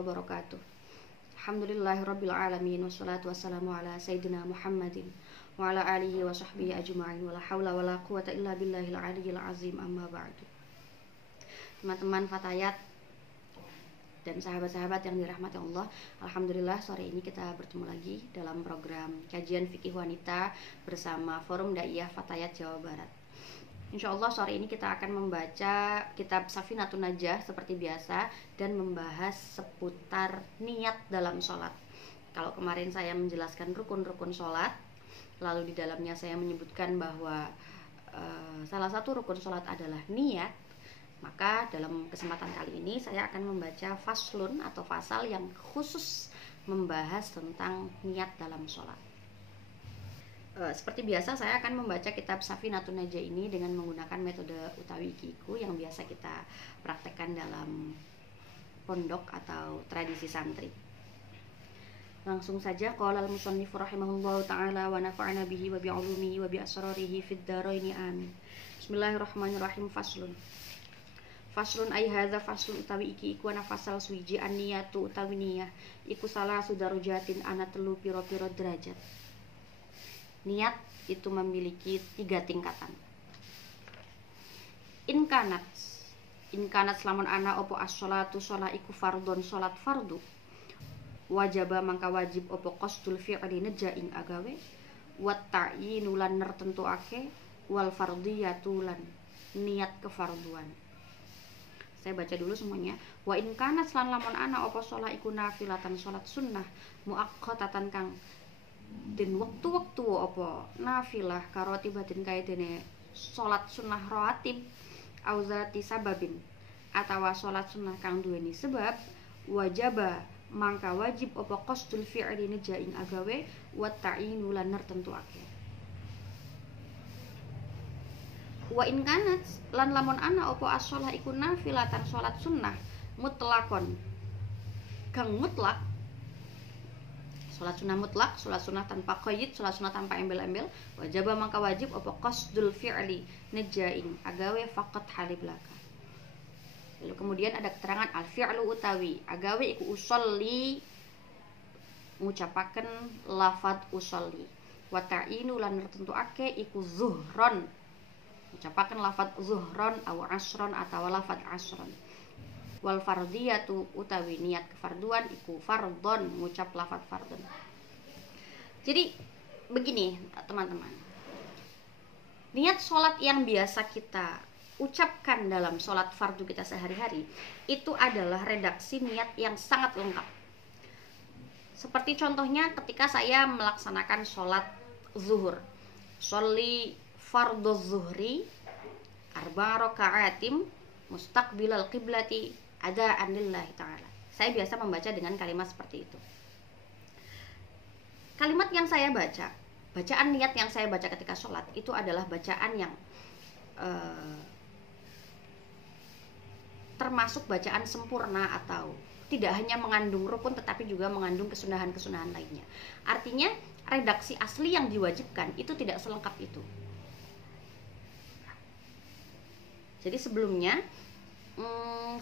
wabarakatuh. Alhamdulillahirabbil alamin wassalatu wassalamu ala sayyidina Muhammadin wa ala alihi wa sahbihi ajma'in wala haula wala quwata illa billahil aliyyil azim amma ba'du. Teman-teman Fatayat dan sahabat-sahabat yang dirahmati Allah, alhamdulillah sore ini kita bertemu lagi dalam program kajian fikih wanita bersama Forum Daiyah Fatayat Jawa Barat. Insya Allah sore ini kita akan membaca kitab Safinatun Najah seperti biasa dan membahas seputar niat dalam sholat. Kalau kemarin saya menjelaskan rukun-rukun sholat, lalu di dalamnya saya menyebutkan bahwa salah satu rukun sholat adalah niat, maka dalam kesempatan kali ini saya akan membaca faslun atau fasal yang khusus membahas tentang niat dalam sholat. Seperti biasa saya akan membaca kitab Safinatun Najah ini dengan menggunakan metode utawi ikiku yang biasa kita praktekkan dalam pondok atau tradisi santri. Langsung saja, qala al-musannif rahimahullahu ta'ala wa nafa'ana bihi wa bi'ulumihi wa bi'asrarihi fid dharaini amin. Bismillahirrahmanirrahim. Faslun ay hadza faslun utawi iki iku ana fasal suwiji an-niyatu utawi niyah iku salah sudarujatin ana telu pira-pira derajat. Niat itu memiliki 3 tingkatan. Inkanat lamun ana opo as-sholatu sholat iku fardhon sholat fardu, wajaba mangka wajib opo qasdul fi'li neja ing agawe, wat ta'yinu lan nertentuake, wal fardhiyatu lan niat kefarduan. Saya baca dulu semuanya. Wa in kanat lan lamun ana opo sholat iku nafilatan sholat sunnah muaqqatatan kang den waktu-waktu apa nafilah karotibatin kaidene salat sunnah rawatib auzati sababin atawa salat sunnah kang duweni sebab, wajaba mangka wajib apa qasdul fi'li neja ing agawe wa ta'inu lan nertentuake. Wa in kanat lan lamun ana apa as-shalah iku nafilatan salat sunnah mutlakon kang mutlak, sholat sunnah mutlak, sholat sunnah tanpa qayyid, sholat sunnah tanpa embel-embel, wajaba maka wajib apa qasdul fi'li nejaing agawe faqat haliblaka. Lalu kemudian ada keterangan al-fi'lu utawi agawe iku usolli ngucapaken lafad usolli, wa ta'inu lan nertentuake iku zuhron ngucapaken lafad zuhron aw asron atau lafad asron. Wal fardiyatu utawi niat kefarduan iku fardhon ngucap lafaz fardhon. Jadi begini teman-teman, niat sholat yang biasa kita ucapkan dalam sholat fardu kita sehari-hari itu adalah redaksi niat yang sangat lengkap. Seperti contohnya ketika saya melaksanakan sholat zuhur, sholli fardhu zuhri arba'a raka'atim mustaqbilal qiblati ada anillahi ta'ala. Saya biasa membaca dengan kalimat seperti itu. Kalimat yang saya baca, bacaan niat yang saya baca ketika sholat itu adalah bacaan yang termasuk bacaan sempurna atau tidak hanya mengandung rukun tetapi juga mengandung kesunahan-kesunahan lainnya. Artinya redaksi asli yang diwajibkan itu tidak selengkap itu. Jadi sebelumnya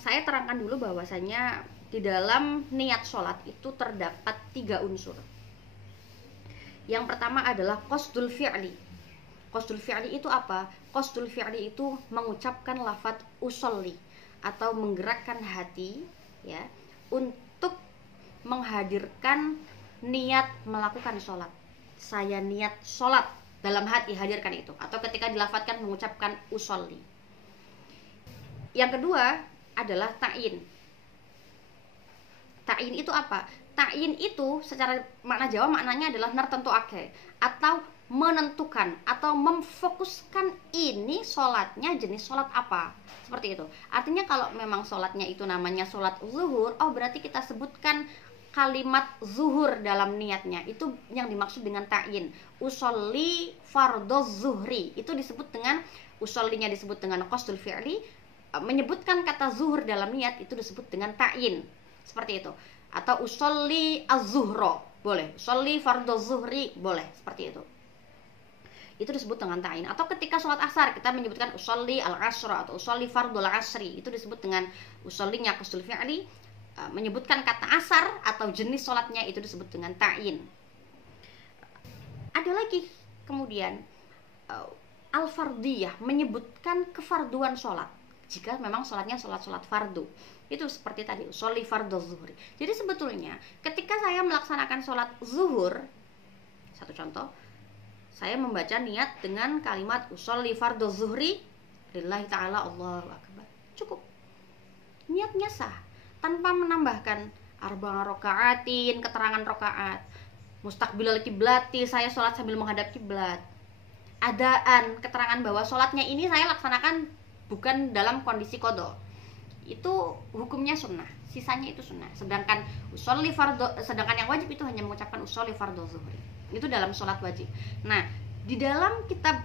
saya terangkan dulu bahwasanya di dalam niat sholat itu terdapat 3 unsur. Yang pertama adalah qasdul fi'li. Qasdul fi'li itu apa? Qasdul fi'li itu mengucapkan lafadz usolli atau menggerakkan hati ya untuk menghadirkan niat melakukan sholat. Saya niat sholat, dalam hati hadirkan itu, atau ketika dilafadzkan mengucapkan usolli. Yang kedua adalah ta'yin. Ta'yin itu apa? Ta'yin itu secara makna Jawa maknanya adalah nertentuake atau menentukan atau memfokuskan ini sholatnya jenis sholat apa. Seperti itu. Artinya kalau memang sholatnya itu namanya sholat zuhur, oh berarti kita sebutkan kalimat zuhur dalam niatnya. Itu yang dimaksud dengan ta'yin. Usolli fardhu zuhri. Itu disebut dengan, usollinya disebut dengan qasdul fi'li. Menyebutkan kata zuhur dalam niat itu disebut dengan ta'yin. Seperti itu. Atau usolli az-zuhra, boleh. Usolli fardhu zuhri, boleh. Seperti itu. Itu disebut dengan ta'yin. Atau ketika sholat asar kita menyebutkan usolli al-asra atau usolli fardhu al-asri, itu disebut dengan usollinya qasdul fi'li, menyebutkan kata asar atau jenis sholatnya itu disebut dengan ta'yin. Ada lagi kemudian al-fardiyah, menyebutkan kefarduan sholat jika memang sholatnya sholat fardu. Itu seperti tadi, sholli fardhu zuhri. Jadi sebetulnya ketika saya melaksanakan sholat zuhur, satu contoh, saya membaca niat dengan kalimat usolli fardhu zuhri lillahi ta'ala Allahu akbar. Cukup. Niatnya sah tanpa menambahkan arba'a raka'atin, keterangan rakaat, mustaqbilal kiblati, saya sholat sambil menghadap kiblat, adaan, keterangan bahwa sholatnya ini saya laksanakan bukan dalam kondisi qadha. Itu hukumnya sunnah, sisanya itu sunnah. Sedangkan yang wajib itu hanya mengucapkan usolli fardhu zuhri. Itu dalam sholat wajib. Nah, di dalam kitab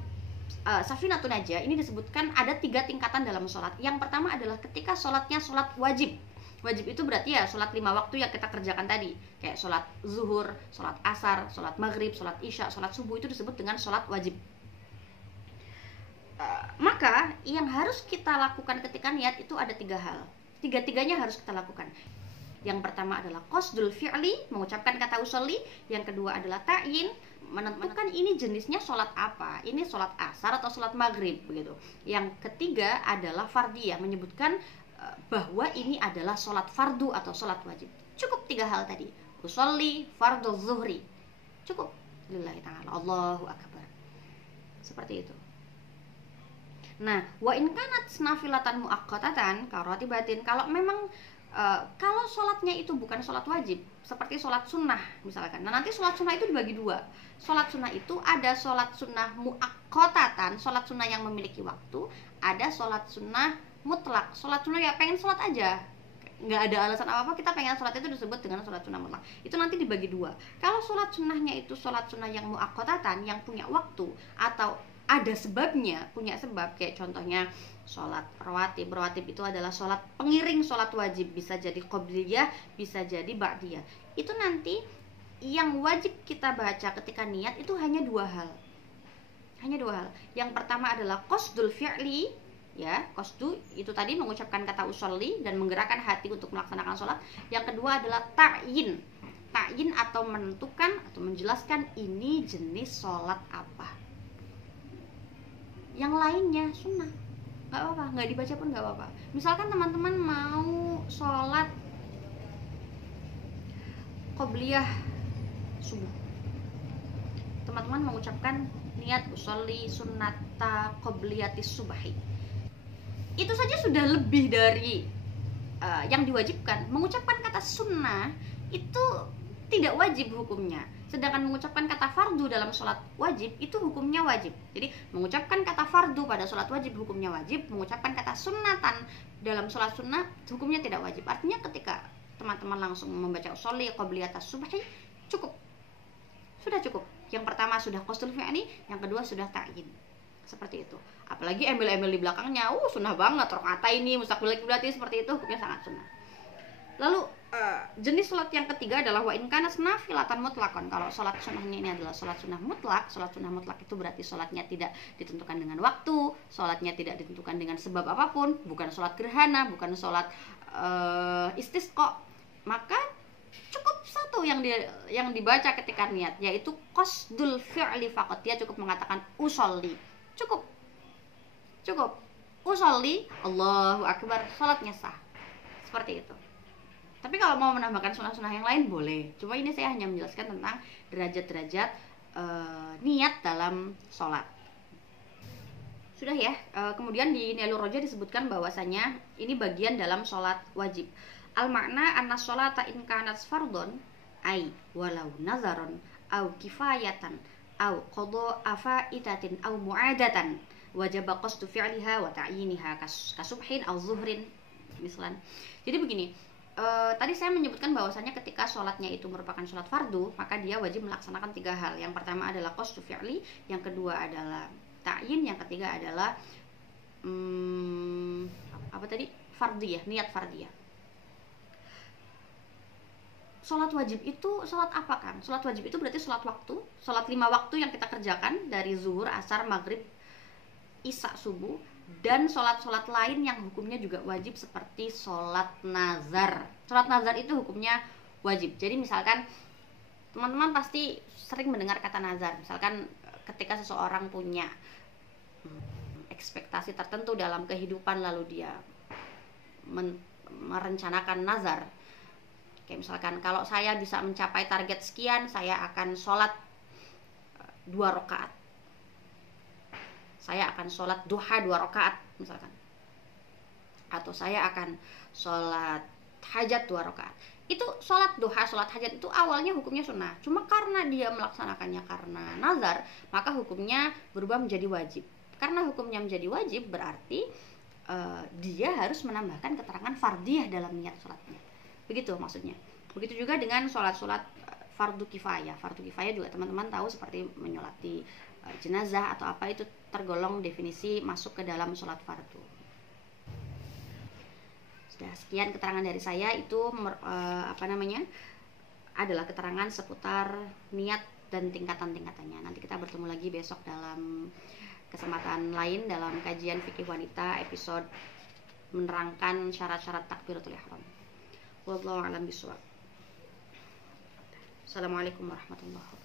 Safinatun Najah ini disebutkan ada 3 tingkatan dalam sholat. Yang pertama adalah ketika sholatnya sholat wajib. Wajib itu berarti ya sholat 5 waktu yang kita kerjakan tadi, kayak sholat zuhur, sholat asar, sholat maghrib, sholat isya, sholat subuh, itu disebut dengan sholat wajib. Maka yang harus kita lakukan ketika niat itu ada 3 hal. Tiga-tiganya harus kita lakukan. Yang pertama adalah qasdul fi'li, mengucapkan kata usolli. Yang kedua adalah ta'yin, menentukan ini jenisnya sholat apa, ini sholat asar atau sholat maghrib begitu. Yang ketiga adalah fardiyah, menyebutkan bahwa ini adalah sholat fardu atau sholat wajib. Cukup 3 hal tadi, usolli fardhu zuhri, cukup, lillahi ta'ala Allahu akbar, seperti itu. Nah, wa in kanat nafilatan muaqqatatan karatibatin, kalau memang kalau sholatnya itu bukan sholat wajib, seperti sholat sunnah misalkan. Nah, nanti sholat sunnah itu dibagi 2. Sholat sunnah itu ada sholat sunnah muaqqatatan, sholat sunnah yang memiliki waktu. Ada sholat sunnah mutlak, sholat sunnah ya pengen sholat aja, nggak ada alasan apa-apa, kita pengen sholat, itu disebut dengan sholat sunnah mutlak. Itu nanti dibagi 2. Kalau sholat sunnahnya itu sholat sunnah yang muaqqatatan, yang punya waktu atau ada sebabnya, punya sebab, kayak contohnya sholat rawatib. Rawatib itu adalah sholat pengiring sholat wajib, bisa jadi qobliyah, bisa jadi ba'diyah. Itu nanti yang wajib kita baca ketika niat itu hanya 2 hal. Hanya 2 hal. Yang pertama adalah qasdul fi'li, ya, qasdu itu tadi mengucapkan kata usolli dan menggerakkan hati untuk melaksanakan sholat. Yang kedua adalah ta'yin. Ta'yin atau menentukan atau menjelaskan ini jenis sholat apa. Yang lainnya sunnah, nggak apa-apa, nggak dibaca pun nggak apa-apa. Misalkan teman-teman mau sholat qobliyah subuh, teman-teman mengucapkan niat usolli sunnata qobliyatis subahi, itu saja sudah lebih dari yang diwajibkan. Mengucapkan kata sunnah itu tidak wajib hukumnya. Sedangkan mengucapkan kata fardu dalam sholat wajib itu hukumnya wajib. Jadi mengucapkan kata fardu pada sholat wajib hukumnya wajib. Mengucapkan kata sunnatan dalam sholat sunnah hukumnya tidak wajib. Artinya ketika teman-teman langsung membaca usolli qobliyatas subhi, cukup. Sudah cukup. Yang pertama sudah qasdul fi'li, yang kedua sudah ta'yin. Seperti itu. Apalagi embel-embel di belakangnya, sunnah banget, rakaat ini mustaqbilal kiblati, seperti itu hukumnya sangat sunnah. Lalu jenis sholat yang ketiga adalah wa in kana nafilatan mutlaqan. Kalau sholat sunnahnya ini adalah sholat sunnah mutlak. Sholat sunnah mutlak itu berarti sholatnya tidak ditentukan dengan waktu, sholatnya tidak ditentukan dengan sebab apapun, bukan sholat gerhana, bukan sholat istisqa. Maka cukup satu yang dibaca ketika niat, yaitu qasdul fi'li faqat. Dia cukup mengatakan usolli, cukup usolli Allahu akbar, sholatnya sah. Seperti itu. Tapi kalau mau menambahkan sunnah-sunnah yang lain boleh. Cuma ini saya hanya menjelaskan tentang derajat-derajat niat dalam sholat. Sudah ya. Kemudian di Nailur Roja disebutkan bahwasanya ini bagian dalam sholat wajib. Al-makna anna sholata in kanat fardhon ay walau nazaron au kifayatan au qada afaitatin au mu'adatan wajaba qasdu fi'liha wa ta'yiniha kasubhin au zuhrin misalan. Jadi begini, tadi saya menyebutkan bahwasanya ketika sholatnya itu merupakan sholat fardu, maka dia wajib melaksanakan 3 hal. Yang pertama adalah qasdu fi'li, yang kedua adalah ta'yin, yang ketiga adalah apa tadi? Fardiyah, niat fardiyah. Sholat wajib itu sholat apa kan? Sholat wajib itu berarti sholat waktu, sholat 5 waktu yang kita kerjakan dari zuhur, asar, maghrib, isya, subuh. dan sholat-sholat lain yang hukumnya juga wajib seperti sholat nazar. Sholat nazar itu hukumnya wajib. Jadi misalkan teman-teman pasti sering mendengar kata nazar. Misalkan ketika seseorang punya ekspektasi tertentu dalam kehidupan lalu dia merencanakan nazar. Kayak misalkan kalau saya bisa mencapai target sekian, saya akan sholat 2 rakaat. Saya akan sholat duha 2 rakaat misalkan. Atau saya akan sholat hajat 2 rakaat. Itu sholat duha, sholat hajat itu awalnya hukumnya sunnah. Cuma karena dia melaksanakannya karena nazar, maka hukumnya berubah menjadi wajib. Karena hukumnya menjadi wajib berarti dia harus menambahkan keterangan fardiyah dalam niat sholatnya. Begitu maksudnya. Begitu juga dengan sholat-sholat fardu kifayah. Fardu kifayah juga teman-teman tahu seperti menyolati jenazah atau apa, itu tergolong definisi masuk ke dalam sholat fardu. Sudah, sekian keterangan dari saya. Itu adalah keterangan seputar niat dan tingkatan-tingkatannya. Nanti kita bertemu lagi besok dalam kesempatan lain dalam kajian fikih wanita episode menerangkan syarat-syarat takbiratul ihram. Wallahu a'lam bishawab. Assalamualaikum warahmatullahi wabarakatuh.